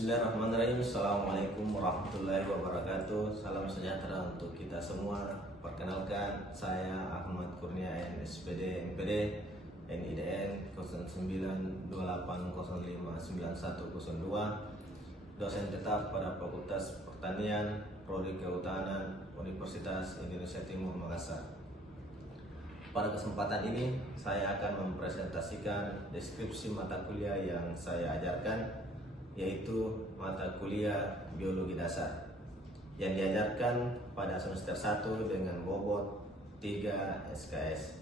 Bismillahirrahmanirrahim. Assalamualaikum warahmatullahi wabarakatuh. Salam sejahtera untuk kita semua. Perkenalkan, saya Ahmad Kurnia SPD MPD NIDN 0928059102, dosen tetap pada Fakultas Pertanian Prodi Kehutanan Universitas Indonesia Timur Makassar. Pada kesempatan ini saya akan mempresentasikan deskripsi mata kuliah yang saya ajarkan, yaitu mata kuliah biologi dasar yang diajarkan pada semester 1 dengan bobot 3 SKS.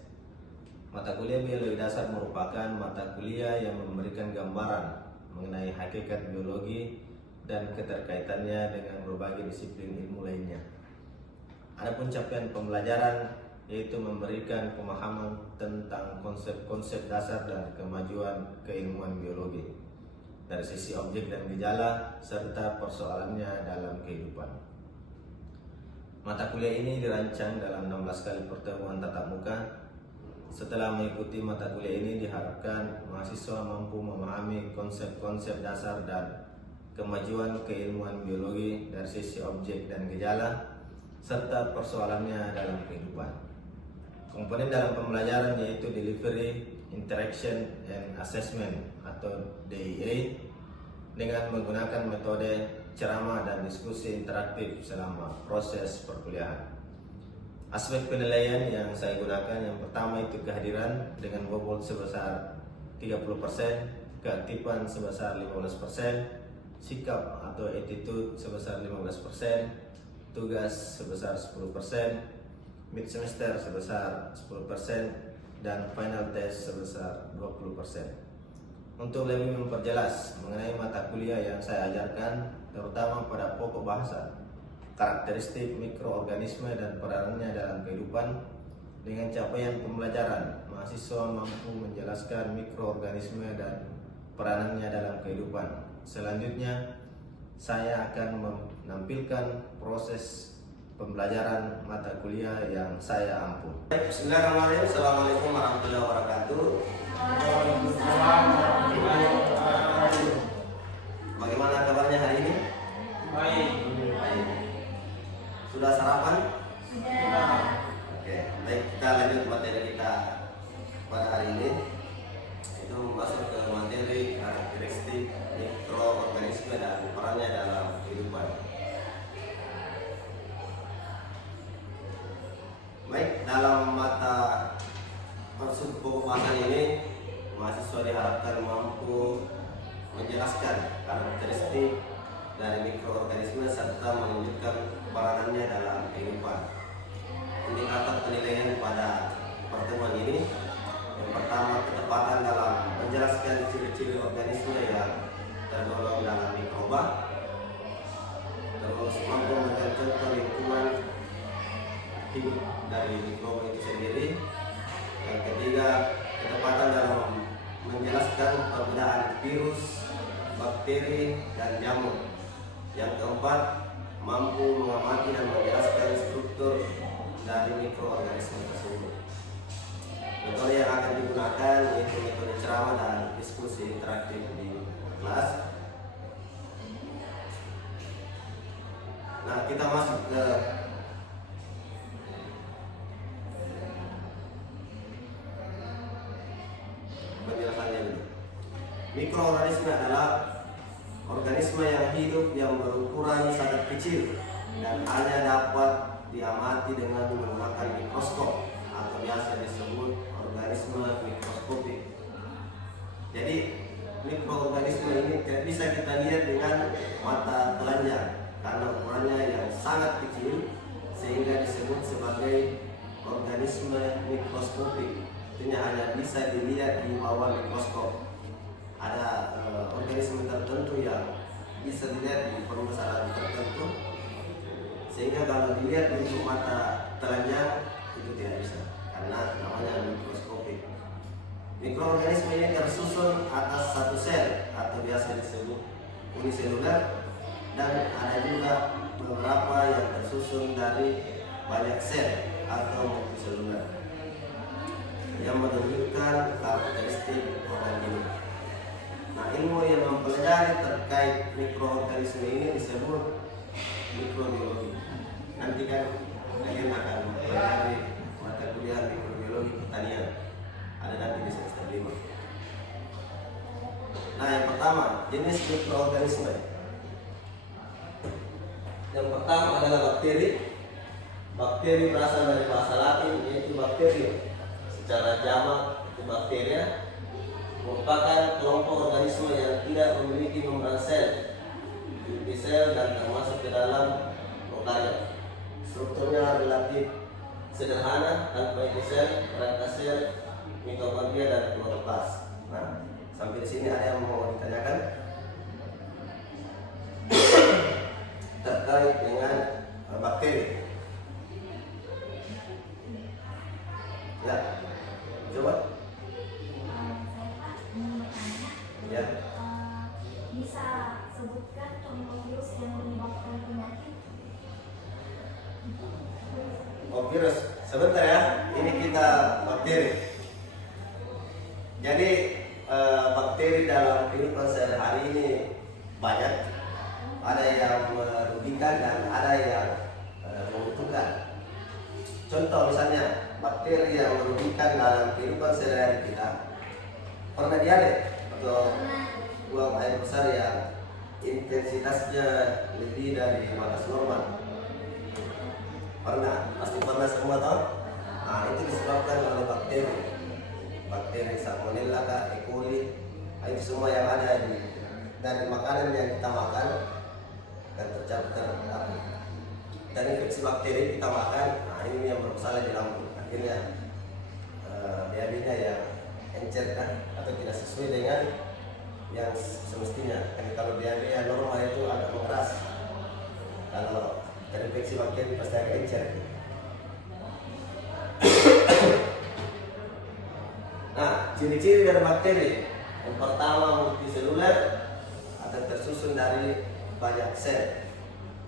Mata kuliah biologi dasar merupakan mata kuliah yang memberikan gambaran mengenai hakikat biologi dan keterkaitannya dengan berbagai disiplin ilmu lainnya. Adapun capaian pembelajaran yaitu memberikan pemahaman tentang konsep-konsep dasar dan kemajuan keilmuan biologi dari sisi objek dan gejala serta persoalannya dalam kehidupan. Mata kuliah ini dirancang dalam 16 kali pertemuan tatap muka. Setelah mengikuti mata kuliah ini, diharapkan mahasiswa mampu memahami konsep-konsep dasar dan kemajuan keilmuan biologi dari sisi objek dan gejala serta persoalannya dalam kehidupan. Komponen dalam pembelajaran yaitu delivery, interaction, and assessment atau DIA dengan menggunakan metode ceramah dan diskusi interaktif selama proses perkuliahan. Aspek penilaian yang saya gunakan yang pertama itu kehadiran dengan bobot sebesar 30%, keaktifan sebesar 15%, sikap atau attitude sebesar 15%, tugas sebesar 10%, mid semester sebesar 10%, dan final test sebesar 20%. Untuk lebih memperjelas mengenai mata kuliah yang saya ajarkan, terutama pada pokok bahasa, karakteristik mikroorganisme dan peranannya dalam kehidupan, dengan capaian pembelajaran, mahasiswa mampu menjelaskan mikroorganisme dan peranannya dalam kehidupan. Selanjutnya, saya akan menampilkan proses pembelajaran mata kuliah yang saya ampu. Bismillahirrahmanirrahim. Assalamualaikum warahmatullahi wabarakatuh. Bagaimana kabarnya hari ini? Baik. Sudah sarapan? Sudah. Oke, baik, kita lanjut materi kita pada hari ini. Itu masuk ke materi karakteristik mikroorganisme dan perannya dalam kehidupan. Baik, dalam mata maksud pokok bahasan ini, mahasiswa diharapkan mampu menjelaskan karakteristik dari mikroorganisme serta menunjukkan peranannya dalam kehidupan. Indikator penilaian pada pertemuan ini, yang pertama, ketepatan dalam menjelaskan ciri-ciri organisme yang tergolong dalam mikroba, terus mampu mencontohkan lingkungan hidup dari mikroba itu sendiri. Yang ketiga, ketepatan dalam menjelaskan perbedaan virus, bakteri, dan jamur. Yang keempat, mampu mengamati dan menjelaskan struktur dari mikroorganisme tersebut. Metode yang akan digunakan yaitu metode ceramah dan diskusi interaktif di kelas. Nah, kita masuk ke penjelasannya dulu. Mikroorganisme adalah organisme yang hidup yang berukuran sangat kecil dan hanya dapat diamati dengan menggunakan mikroskop atau biasa disebut organisme mikroskopik. Jadi mikroorganisme ini tidak bisa kita lihat dengan mata telanjang karena ukurannya yang sangat kecil sehingga disebut sebagai organisme mikroskopik. Artinya hanya bisa dilihat di bawah mikroskop. Ada organisme tertentu yang bisa dilihat di permukaan tertentu, sehingga kalau dilihat dengan mata telanjang itu tidak bisa karena namanya mikroskopik. Mikroorganisme ini tersusun atas satu sel atau biasa disebut uniseluler, dan ada juga beberapa yang tersusun dari banyak sel atau multiseluler yang menunjukkan karakteristik organ hidup. Nah, ilmu yang mempelajari terkait mikroorganisme ini disebut mikrobiologi. Nanti kan kalian akan mempelajari mata kuliah mikrobiologi pertanian. Ada nanti di semester 5. Nah, yang pertama, jenis mikroorganisme. Yang pertama adalah bakteri. Bakteri berasal dari bahasa Latin yaitu bacterium. Secara jamak itu bakteria, merupakan kelompok organisme yang tidak memiliki membran sel, inti sel, dan termasuk ke dalam prokariot. Strukturnya relatif sederhana, tanpa inti sel, rangka sel, mitokondria, dan kloroplast. Nah, sampai di sini ada yang mau ditanyakan terkait dengan bakteri? Ya, coba. Ya. Bisa sebutkan contoh virus yang menyebabkan penyakit? Oh, virus. Sebentar ya. Ini kita bakteri. Jadi bakteri dalam kehidupan sehari-hari ini banyak. Ada yang merugikan dan ada yang menguntungkan. Contoh misalnya bakteri yang merugikan dalam kehidupan sehari-hari kita. Pernah diare atau buang air besar yang intensitasnya lebih dari batas normal? Pernah, pasti pernah semua toh. Nah, itu disebabkan oleh bakteri. Bakteri Salmonella, E. coli, itu semua yang ada dari makanan yang kita makan dan tercampur dan infeksi bakteri kita makan. Nah, ini yang bermasalah di lambung. Akhirnya BAB-nya yang encer kan, atau tidak sesuai dengan yang semestinya. Kan kalau BAB yang normal itu agak mengeras. Kalau terinfeksi bakteri pasti agak encer. Nah, ciri-ciri dari bakteri. Yang pertama, multiseluler atau tersusun dari banyak sel.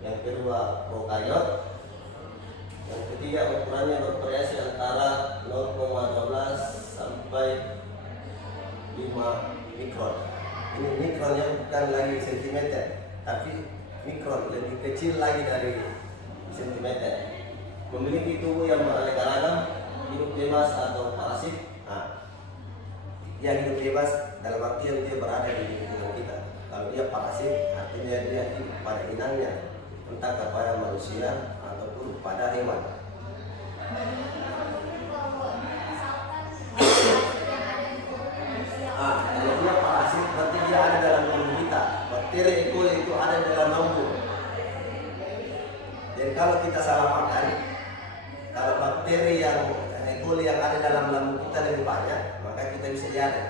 Yang kedua, prokariot. Yang ketiga, ukurannya bervariasi antara 0,12 sampai 5 mikron. Ini mikronnya bukan lagi sentimeter, tapi mikron, lebih kecil lagi dari sentimeter. Memiliki tubuh yang beraneka ragam, hidup bebas atau parasit. Nah, yang hidup bebas dalam artian dia berada di lingkungan kita. Kalau dia parasit, artinya dia hidup pada inangnya, entah kepada manusia ataupun pada hewan. Kalau dia parasit berarti dia ada dalam tubuh kita. Bakteri E. coli itu ada dalam lambung. Jadi kalau kita salah makan, kalau bakteri yang E. coli yang ada dalam lambung kita lebih banyak, maka kita bisa diare.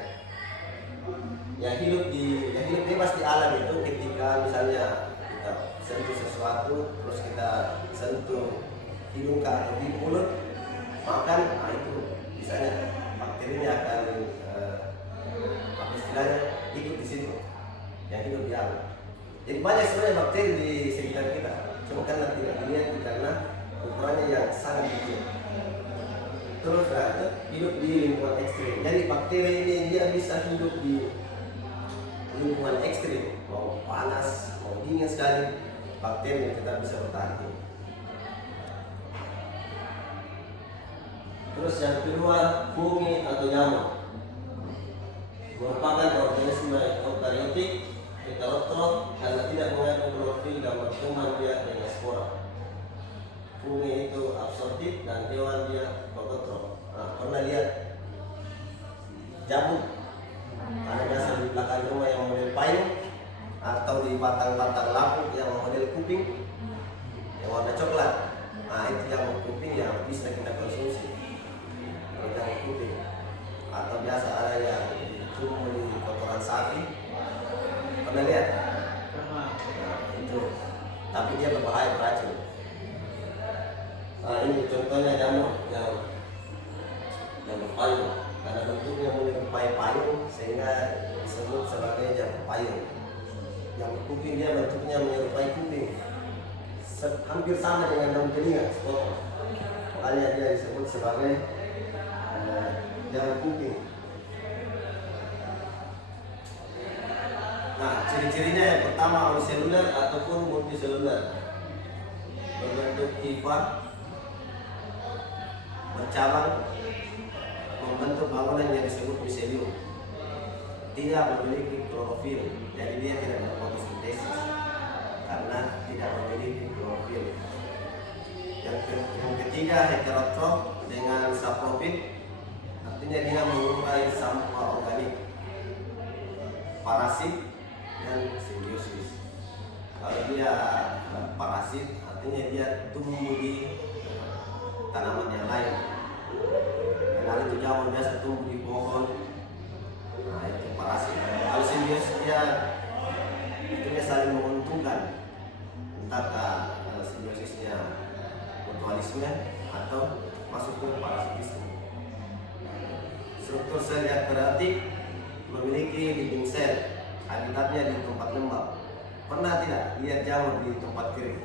Yang hidup bebas di alam itu ketika misalnya kita sentuh sesuatu, terus kita sentuh hidung atau di mulut, makan, nah itu misalnya bakterinya akan apa istilahnya ikut di situ, yang hidup di alam. Jadi banyak sebenarnya bakteri di sekitar kita, cuma karena tidak dilihat karena ukurannya yang sangat kecil. Terus hidup di lingkungan ekstrim. Jadi bakteri ini dia bisa hidup di lingkungan ekstrim, mau panas, mau dingin sekali, bakteri yang kita bisa bertahan. Terus yang kedua, fungi atau nyamuk. Merupakan organisme eukariotik, heterotrof, karena tidak mengandung klorofil dan berkembang biak dengan spora. Fungi itu absorptif dan hewan dia autotrof. Nah, pernah lihat jamur? Ada biasa di belakang rumah yang model payung, atau di batang-batang lapuk yang model kuping yang warna coklat. Nah, itu jamur kuping yang bisa kita konsumsi. Jamur kuping. Atau biasa ada yang tumbuh di kotoran sapi. Pernah lihat? Nah, itu. Tapi dia berbahaya, beracun. Nah, ini contohnya jamur yang payung. Karena bentuknya menyerupai payung sehingga disebut sebagai jamur payung. Jamur kuping dia bentuknya menyerupai kuping, hampir sama dengan daun telinga, sepotong. Makanya dia disebut sebagai jamur kuping. Nah, ciri-cirinya yang pertama uniseluler ataupun multiseluler, berbentuk pipa, bercabang, membentuk bangunan yang disebut miselium, tidak memiliki klorofil, jadi dia tidak berfotosintesis karena tidak memiliki klorofil. Yang ketiga heterotrof dengan saprofit, artinya dia mengurai sampah organik, parasit dan simbiosis. Kalau dia parasit, artinya dia tumbuh di tanaman yang lain. Karena itu jamur biasa tumbuh di pohon. Nah, itu parasit. Kalau simbiosis dia saling menguntungkan. Entah simbiosisnya mutualisme atau masuk ke parasitisme. Struktur sel eukariotik memiliki living cell, habitatnya di tempat lembab. Pernah tidak lihat jamur di tempat kering?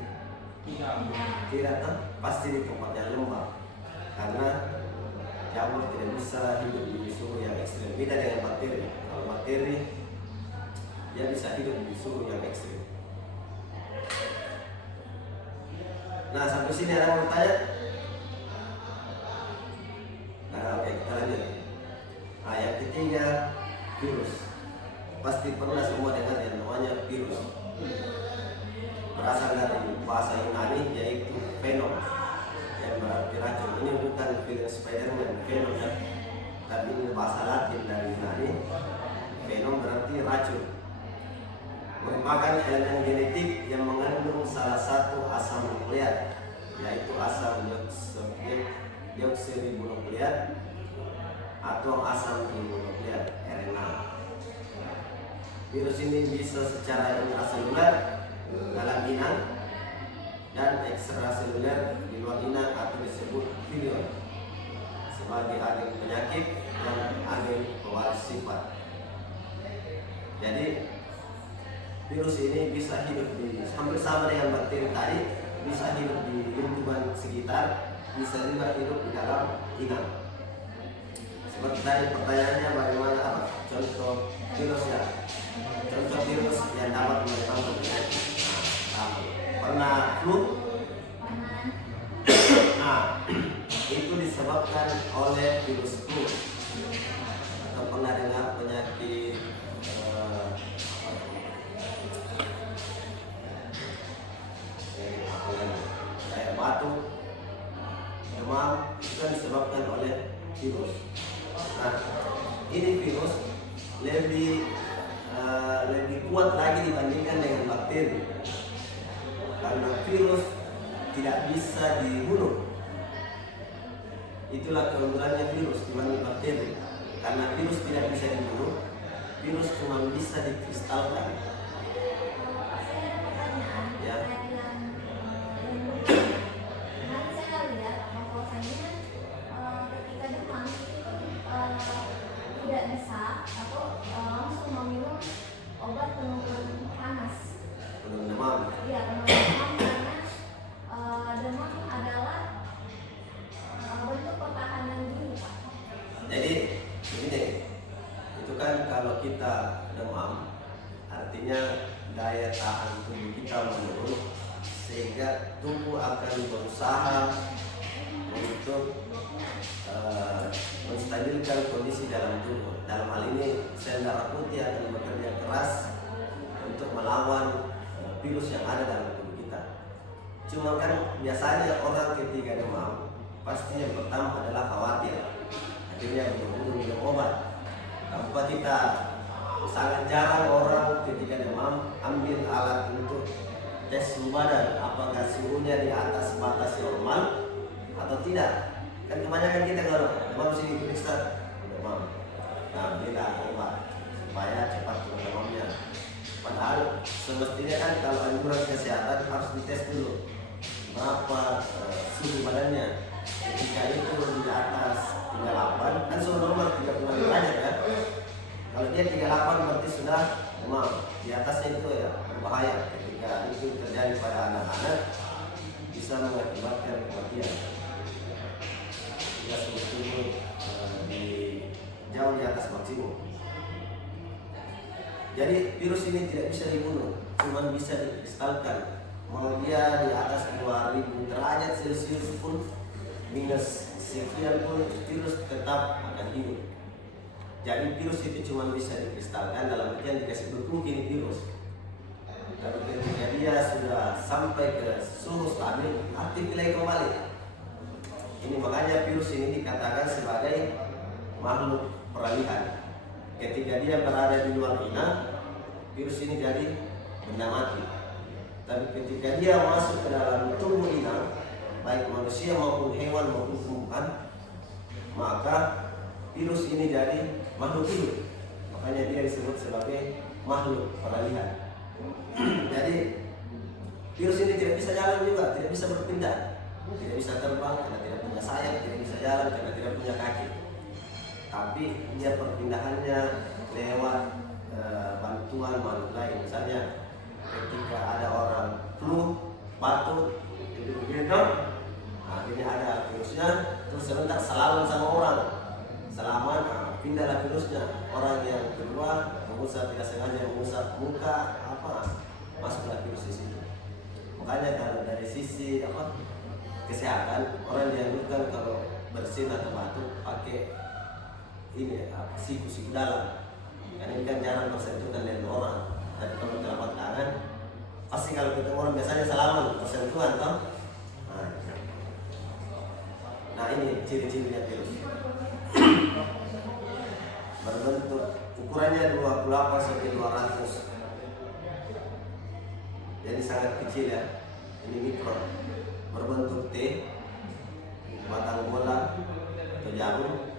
Tidak, pasti di tempat yang lembab. Karena jamur tidak bisa hidup di suhu yang ekstrim. Beda dengan bakteri. Kalau bakteri dia bisa hidup di suhu yang ekstrim. Nah, sampai sini ada yang mau tanya? Nah, oke, kita lanjut. Nah, yang ketiga, virus. Pasti pernah semua dengar yang namanya virus. Berasal dari bahasa Yunani yaitu venom, yang berarti racun. Ini bukan virus Spiderman, venom ya, tapi ini bahasa Latin dari Yunani. Venom berarti racun. Merupakan elemen genetik yang mengandung salah satu asam nukleat, yaitu asam deoksiribonukleat atau asam ribonukleat RNA. Virus ini bisa secara intraseluler dalam inang dan ekstraseluler di luar inang atau disebut virion sebagai agen penyakit dan agen pewaris sifat. Jadi virus ini bisa hidup di hampir sama dengan bakteri tadi, bisa hidup di lingkungan sekitar, bisa juga hidup di dalam inang. Seperti tadi pertanyaannya bagaimana apa? Contoh virus ya. Contoh virus yang dapat menyebabkan penyakit. Pernah flu? Nah, itu disebabkan oleh virus flu. Atau pernah dengar penyakit kayak batuk, demam, itu kan disebabkan oleh virus. Nah, ini virus lebih kuat lagi dibandingkan dengan bakteri, karena virus tidak bisa dibunuh. Itulah keunggulannya virus dibanding bakteri, karena virus tidak bisa dibunuh, virus cuma bisa dikristalkan. Saya ada pertanyaan. Ya. Saya lihat bahwasanya ketika demam tidak bisa atau langsung meminum obat penurun panas. Penurun demam. Iya, penurun demam karena demam adalah bentuk pertahanan diri, Pak. Jadi begini, itu kan kalau kita demam, artinya daya tahan tubuh kita menurun, sehingga tubuh akan berusaha untuk menstabilkan kondisi dalam tubuh. Dalam hal ini sel darah putih akan bekerja keras untuk melawan virus yang ada dalam tubuh kita. Cuma kan biasanya orang ketika demam pasti yang pertama adalah khawatir, akhirnya buru-buru minum obat. Tanpa kita, sangat jarang orang ketika demam ambil alat untuk tes suhu badan, apakah suhunya di atas batas normal atau tidak. Kan kebanyakan kita kalau demam sini periksa demam, nah bila obat supaya cepat turun demamnya. Padahal semestinya kan kalau anjuran kesehatan harus dites dulu berapa suhu badannya. Ketika itu di atas 38, kan suhu normal 36 derajat ya. Kalau dia 38 berarti sudah demam. Di atasnya itu ya berbahaya. Ketika itu terjadi pada anak-anak bisa mengakibatkan kematian. Dia suhu tubuh jauh di atas maksimum. Jadi virus ini tidak bisa dibunuh, cuma bisa dikristalkan. Mau dia di atas 2000 derajat Celcius pun, minus sekian pun, virus tetap akan hidup. Jadi virus itu cuma bisa dikristalkan, dalam artian dikasih berfungsi ini virus. Tapi ketika dia sudah sampai ke suhu stabil, aktif nilai kembali. Ini makanya virus ini dikatakan sebagai makhluk peralihan. Ketika dia berada di luar inang, virus ini jadi benda mati. Tapi ketika dia masuk ke dalam tubuh inang, baik manusia maupun hewan maupun tumbuhan, maka virus ini jadi makhluk hidup. Makanya dia disebut sebagai makhluk peralihan. Jadi virus ini tidak bisa jalan juga, tidak bisa berpindah, tidak bisa terbang karena tidak punya sayap, tidak bisa jalan karena tidak punya kaki. Tapi dia perpindahannya lewat bantuan makhluk lain. Misalnya ketika ada orang flu, batuk, gitu, akhirnya ada virusnya, terus sebentar salaman sama orang, salaman, pindahlah virusnya. Orang yang kedua mengusap, tidak sengaja mengusap muka, masuklah virus di situ. Makanya kalau dari sisi kesehatan, orang dianjurkan kalau bersin atau batuk pakai ini siku dalam. Karena ini kan jarang bersentuhan dengan orang. Tapi kalau telapak tangan, pasti kalau ketemu orang biasanya salaman, bersentuhan toh. Nah ini ciri-cirinya virus. Berbentuk ukurannya 28 sampai 200. Jadi sangat kecil ya. Ini mikron. Berbentuk T, batang bola atau jarum.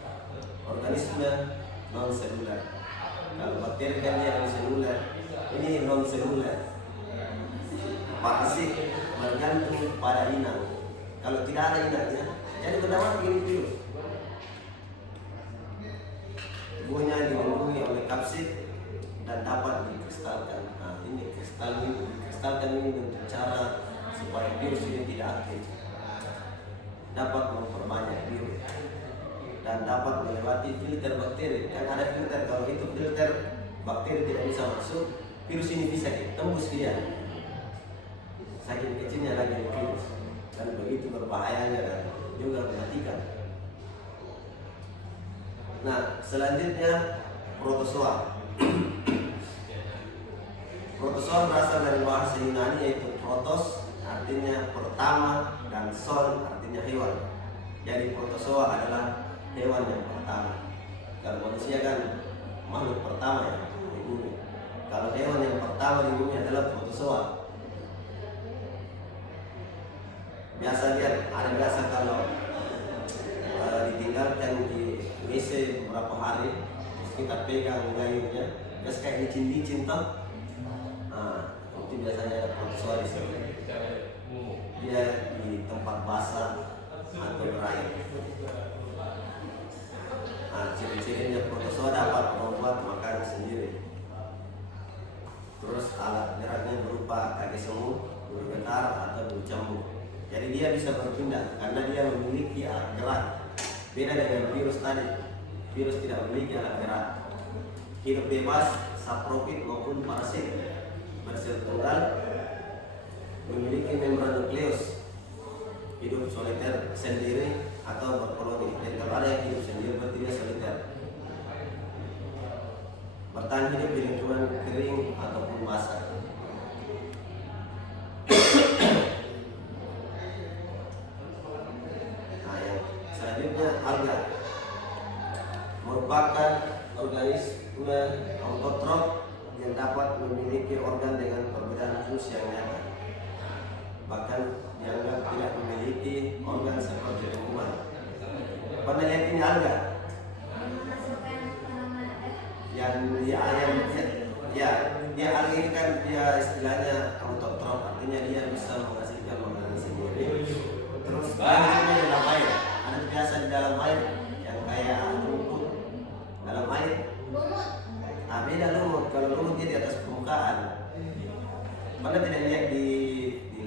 Organisme non seluler. Kalau bakteri kan dia non seluler, ini non seluler. Parasit bergantung pada inang. Kalau tidak ada inangnya, jadi benda mati ini virus. Tubuhnya dilindungi oleh kapsid dan dapat dikristalkan. Nah, ini kristalkan ini untuk cara supaya virus ini tidak aktif. Dapat memperbanyak virus dan dapat melewati filter bakteri. Kan ada filter, kalau itu filter bakteri tidak bisa masuk, virus ini bisa tembus dia. Saking kecilnya lagi virus dan begitu berbahayanya dan juga mematikan. Nah, selanjutnya protozoa. Protozoa berasal dari bahasa Yunani yaitu protos, artinya pertama, dan zoon artinya hewan. Jadi protozoa adalah hewan yang pertama. Kalau manusia kan makhluk pertama ya di bumi. Kalau hewan yang pertama di bumi adalah protozoa. Biasa lihat, ada biasa kalau ditinggalkan di WC beberapa hari, terus kita pegang gayungnya, terus kayak licin-licin toh. Nah, itu biasanya ada protozoa di sini. Dia di tempat basah atau berair. Nah, ciri-cirinya protozoa dapat membuat makanan sendiri. Terus alat geraknya berupa kaki semu, bulu getar atau bulu cambuk. Jadi dia bisa berpindah karena dia memiliki alat gerak. Beda dengan virus tadi. Virus tidak memiliki alat gerak. Hidup bebas, saprofit maupun parasit. Bersel tunggal, memiliki membran nukleus. Hidup soliter sendiri atau berkoloni. Dan kalau ada yang hidup sendiri berarti dia soliter. Bertahan hidup di lingkungan kering ataupun basah. Selanjutnya alga merupakan organisme autotrof yang dapat memiliki organ dengan perbedaan fungsi yang nyata. Bahkan dianggap tidak memiliki organ seperti tumbuhan. Pernah lihat ini alga? Yang dia alga ini kan dia istilahnya autotrof, artinya dia bisa menghasilkan makanan sendiri. Terus dia di dalam air. Ada biasa di dalam air yang kayak rumput dalam air. Nah, beda lumut. Kalau lumut dia di atas permukaan. Mana tidak lihat di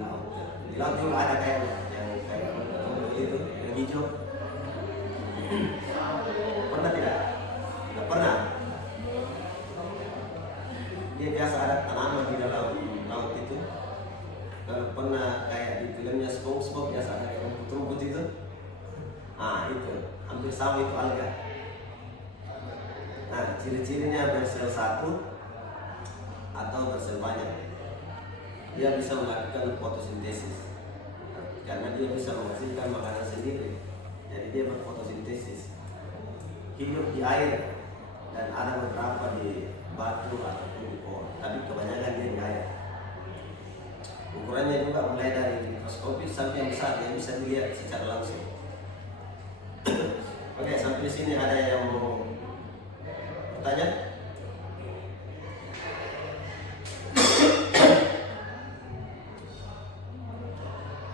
laut. Di laut juga ada kayak yang kayak rumput itu, yang hijau. Pernah tidak? Tidak pernah. SpongeBob biasa ada rumput-rumput itu. Itu hampir sama itu alga. Nah, ciri-cirinya bersel satu atau bersel banyak. Dia bisa melakukan fotosintesis karena dia bisa menghasilkan makanan sendiri. Jadi dia berfotosintesis, hidup di air dan ada beberapa di batu ataupun di pohon, tapi kebanyakan dia di air. Ukurannya juga mulai dari mikroskopis sampai yang besar yang bisa dilihat secara langsung. Oke, sampai di sini ada yang mau bertanya?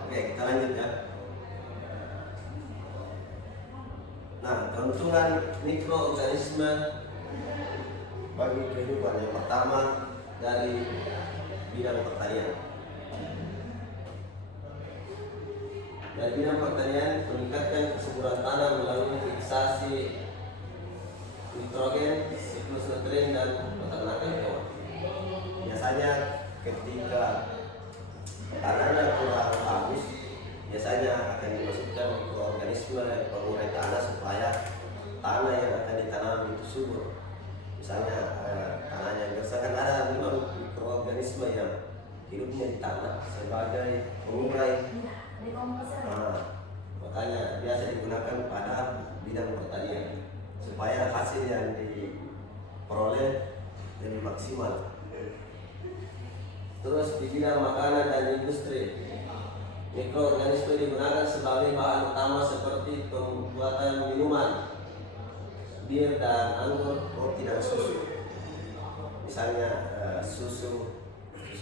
Oke, kita lanjut ya. Nah, keuntungan mikroorganisme bagi kehidupan yang pertama dari bidang pertanian. Dari bidang pertanian, meningkatkan kesuburan tanah melalui fiksasi nitrogen, siklus nutrien dan peternakan hewan. Biasanya ketika tanahnya kurang bagus, biasanya akan dimasukkan mikroorganisme pengurai tanah supaya tanah yang akan ditanam itu subur. Misalnya tanahnya yang gersang, kan ada memang mikroorganisme yang hidupnya di tanah sebagai pengurai. Makanya biasa digunakan pada bidang pertanian supaya hasil yang diperoleh lebih maksimal. Terus di bidang makanan dan industri, mikroorganisme digunakan sebagai bahan utama seperti pembuatan minuman, bir dan anggur, roti dan susu. Misalnya susu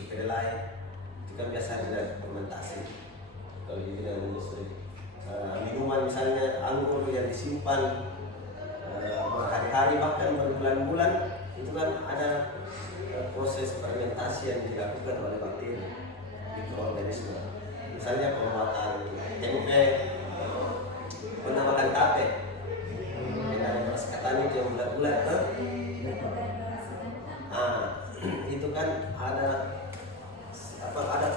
kedelai itu kan biasa tidak fermentasi. Kalau di bidang industri, minuman misalnya anggur yang disimpan berhari-hari bahkan berbulan-bulan, itu kan ada proses fermentasi yang dilakukan oleh bakteri mikroorganisme. Misalnya pembuatan tempe, penambahan tape, dari beras ketan itu yang bulat-bulat kan? Itu kan ada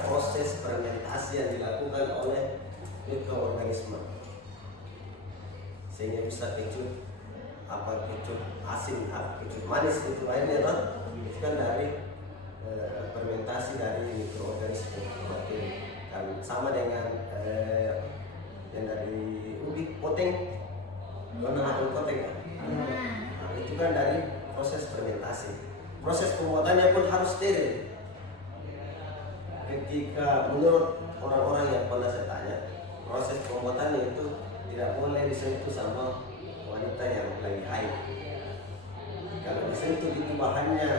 proses fermentasi yang dilakukan oleh mikroorganisme sehingga bisa kecut asin, kecut manis itu akhirnya itu kan dari fermentasi dari mikroorganisme bakteri. Dan sama dengan yang dari ubi poteng, poteng kan? Itu kan dari proses fermentasi. Proses pembuatannya pun harus steril. Ketika menurut orang-orang yang pernah saya tanya, proses pembuatannya itu tidak boleh disentuh sama wanita yang lagi haid. Kalau disentuh itu bahannya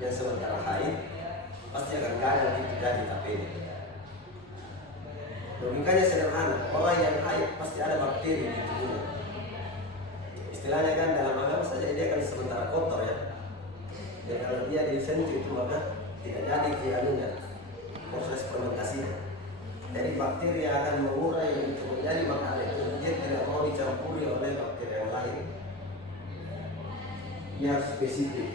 yang sementara haid, pasti akan gagal gitu jadi tapenya. Logikanya sederhana, orang yang haid pasti ada bakteri di tubuhnya. Istilahnya kan dalam agama saja dia akan sementara kotor ya. Dan kalau dia disentuh itu maka tidak jadi kianunya proses fermentasinya. Jadi bakteri yang akan mengurai untuk menjadi makanan itu dia tidak mau dicampuri oleh bakteri yang lain. Ini harus spesifik.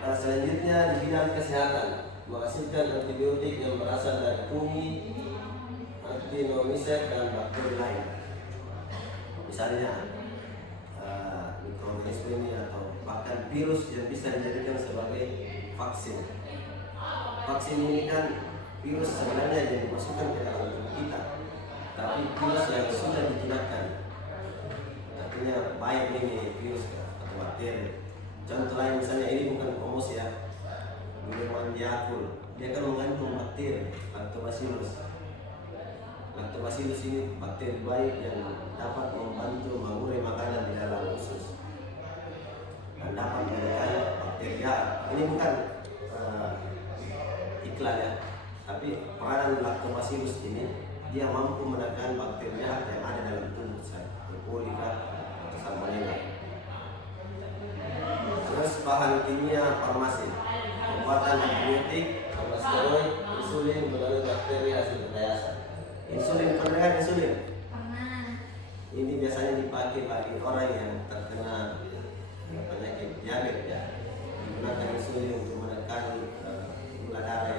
Nah, selanjutnya di bidang kesehatan, menghasilkan antibiotik yang berasal dari fungi, actinomyces dan bakteri lain. Misalnya mikroorganisme ini atau bahkan virus yang bisa dijadikan sebagai vaksin. Vaksin ini kan virus sebenarnya yang dimasukkan ke dalam tubuh kita, tapi virus yang sudah dijinakkan. Artinya baik ini virus atau bakteri. Contoh lain misalnya ini bukan homos ya, minuman Yakult, dia kan mengandung bakteri Lactobacillus. Lactobacillus ini bakteri baik yang dapat membantu mengurai makanan di dalam usus dan dapat menekan bakteri jahat. Ini bukan iklan ya, tapi peranan Lactobacillus ini dia mampu menekan bakteri jahat yang ada dalam tubuh saya, E. coli atau Salmonella. Terus bahan kimia farmasi, pembuatan antibiotik, steroid, insulin melalui bakteri hasil rekayasa. Insulin pernah kan insulin? Ini biasanya dipakai bagi orang yang terkena penyakit diabetes ya. Digunakan insulin untuk menekan gula darah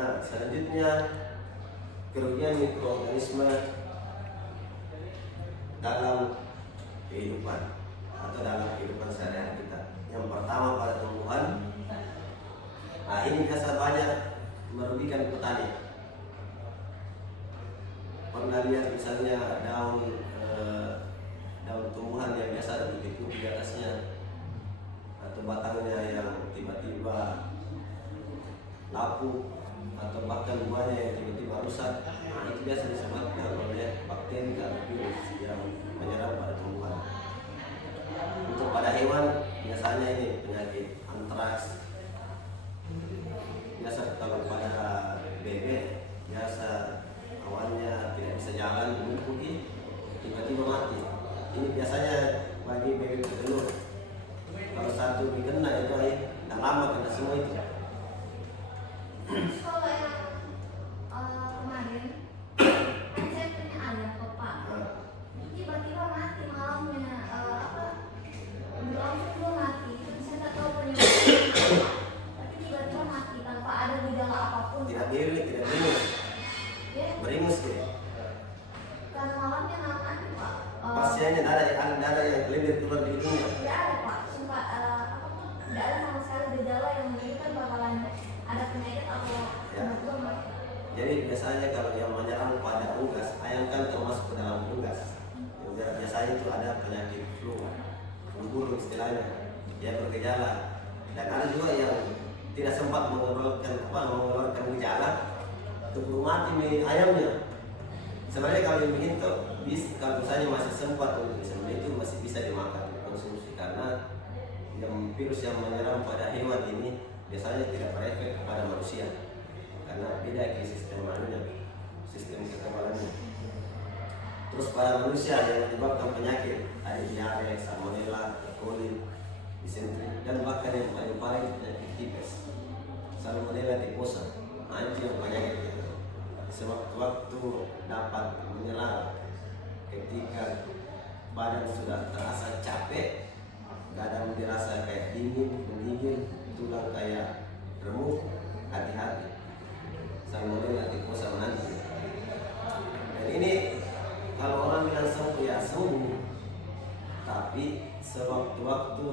Nah, selanjutnya kerugian mikroorganisme dalam kehidupan atau dalam kehidupan sehari-hari kita. Yang pertama pada tumbuhan. Nah, ini biasa banyak merugikan petani. Pernah lihat misalnya daun tumbuhan yang biasa ada putih-putih di atasnya, atau batangnya yang tiba-tiba lapuk, atau bahkan buahnya yang tiba-tiba rusak. Nah, itu biasa disebabkan oleh bakteri atau virus yang menyerang pada tumbuhan. Untuk pada hewan biasanya ini penyakit antraks. Biasa kalau pada bebek biasa awalnya tidak bisa jalan, lumpuh, tiba-tiba mati. Ini biasanya bagi bebek petelur. Kalau satu dikena itu tidak lama kena semua itu. Kalau yang kemarin kan saya punya ayam Pak. Tiba-tiba mati malamnya belum mati. Saya tak tahu penyebabnya. Tapi tiba-tiba mati tanpa ada gejala apapun. Tidak beringus, Ya, beringus dia. karena malamnya nggak mati Pak. Pasiennya ada yang kelihatan keluar di hidungnya. Tidak ada Pak. Sumpah tidak ada sama sekali gejala yang menunjukkan bakalan ada penyakit atau Ya. tiba-tiba mati. Jadi biasanya kalau yang menyerang pada unggas, ayam kan termasuk ke dalam unggas. Yang biasanya itu ada penyakit flu burung istilahnya, dia bergejala. Dan ada juga yang tidak sempat mengeluarkan gejala, keburu mati nih ayamnya. Sebenarnya kalau yang begini tuh, kalau misalnya masih sempat untuk disembelih itu masih bisa dimakan, dikonsumsi, karena yang virus yang menyerang pada hewan ini biasanya tidak berefek kepada manusia, karena beda ke sistem kekebalannya. Terus pada manusia yang menyebabkan penyakit ada diare, salmonella, E. coli, disentri, dan bahkan yang paling parah itu penyakit tipes, salmonella typhosa. Nah, itu yang penyakit itu. Sewaktu-waktu dapat menyerang ketika badan sudah terasa capek, badan dirasa kayak dingin, menggigil, tulang kayak remuk, hati-hati. Salmonella typhosa menanti. Dan ini kalau orang bilang sembuh ya sembuh, tapi sewaktu-waktu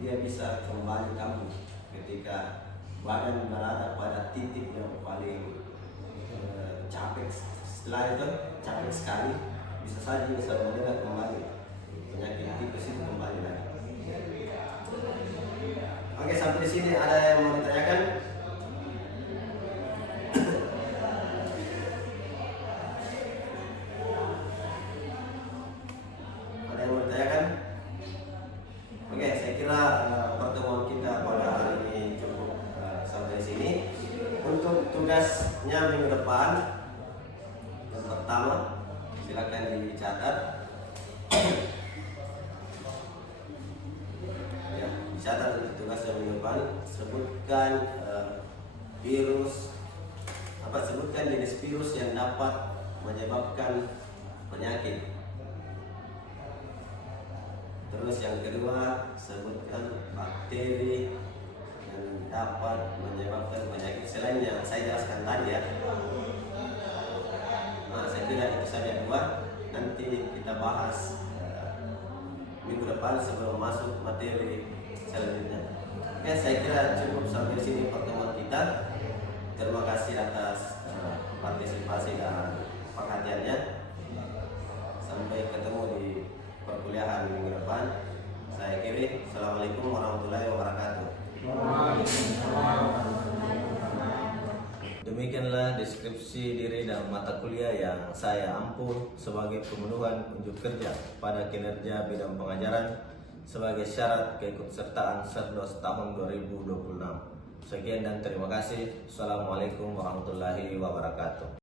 dia bisa kembali kambuh ketika badan berada pada titik yang paling capek. Setelah itu capek sekali, bisa saja salmonella kembali, penyakit tipes itu kembali lagi. Oke, sampai di sini ada yang mau ditanyakan? Ada yang mau ditanyakan? Oke, saya kira pertemuan kita pada hari ini cukup sampai di sini. Untuk tugasnya minggu depan, yang pertama silakan dicatat. Ya, dicatat untuk tugasnya minggu depan. Sebutkan sebutkan jenis virus yang dapat menyebabkan penyakit. Terus yang kedua, sebutkan bakteri yang dapat menyebabkan penyakit selain yang saya jelaskan tadi ya. Nah, saya kira itu saja dua. Nanti kita bahas minggu depan sebelum masuk materi selanjutnya. Oke, saya kira cukup sampai di sini pertemuan kita. Terima kasih atas partisipasi dan perhatiannya. Sampai ketemu di perkuliahan minggu depan. Saya Kiri. Assalamualaikum warahmatullahi wabarakatuh. Demikianlah deskripsi diri dan mata kuliah yang saya ampuh sebagai pemenuhan unjuk kerja pada kinerja bidang pengajaran sebagai syarat keikutsertaan Serdos tahun 2026. Sekian dan terima kasih. Assalamualaikum warahmatullahi wabarakatuh.